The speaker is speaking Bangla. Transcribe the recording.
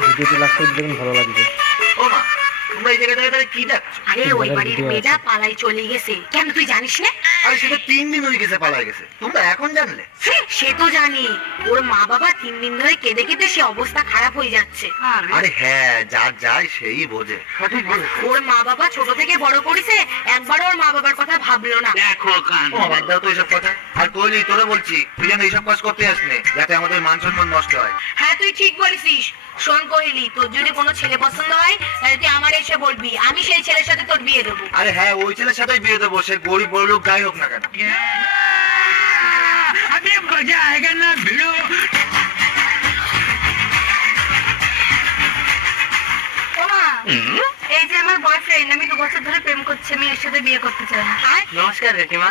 ভিডিওটি লাস্ট পর্যন্ত দেখুন, ভালো লাগবে। ও মা, তোমরা এই জায়গাটায় তাহলে কি দেখছো? আরে ওই বাড়ির মেয়েটা পালাই চলে গেছে। কেন তুই জানিস না? আরে সেটা 3 দিন হয়ে গেছে, পালায় গেছে, তোমরা এখন জানলে? সে তো জানি। ওর মা বাবা 3 দিন ধরে কেঁদে কেঁদে সে অবস্থা খারাপ হয়ে যাচ্ছে। আরে হ্যাঁ, যার যায় সেই বোঝে। ওর মা বাবা ছোট থেকে বড় করেছে, একবার ওর মা বাবার কথা ভাবলো না। দেখো কান, ও বাদ দাও তো এইসব কথা। আর কইলি তোরা বলছি তুই যেন এইসব কাজ করতে আসনে, যাতে আমাদের মান সম্মান নষ্ট হয়। হ্যাঁ তুই ঠিক বলেছিস। শোন কহিলি, তোর যদি কোনো ছেলে পছন্দ হয় তাহলে তুই আমার এসে বলবি, আমি সেই ছেলের সাথে তোর বিয়ে দেবো। আরে হ্যাঁ, ওই ছেলের সাথেই বিয়ে দেবো, সে গরিব বড় লোক যাই হোক না কেন। अभी मजा आएगा ना भिड़ो। ওমা, এই যে আমার বয়ফ্রেন্ড, আমি 2 বছর ধরে প্রেম করছি, আমি এর সাথে বিয়ে করতে চাই। নমস্কার কাকিমা।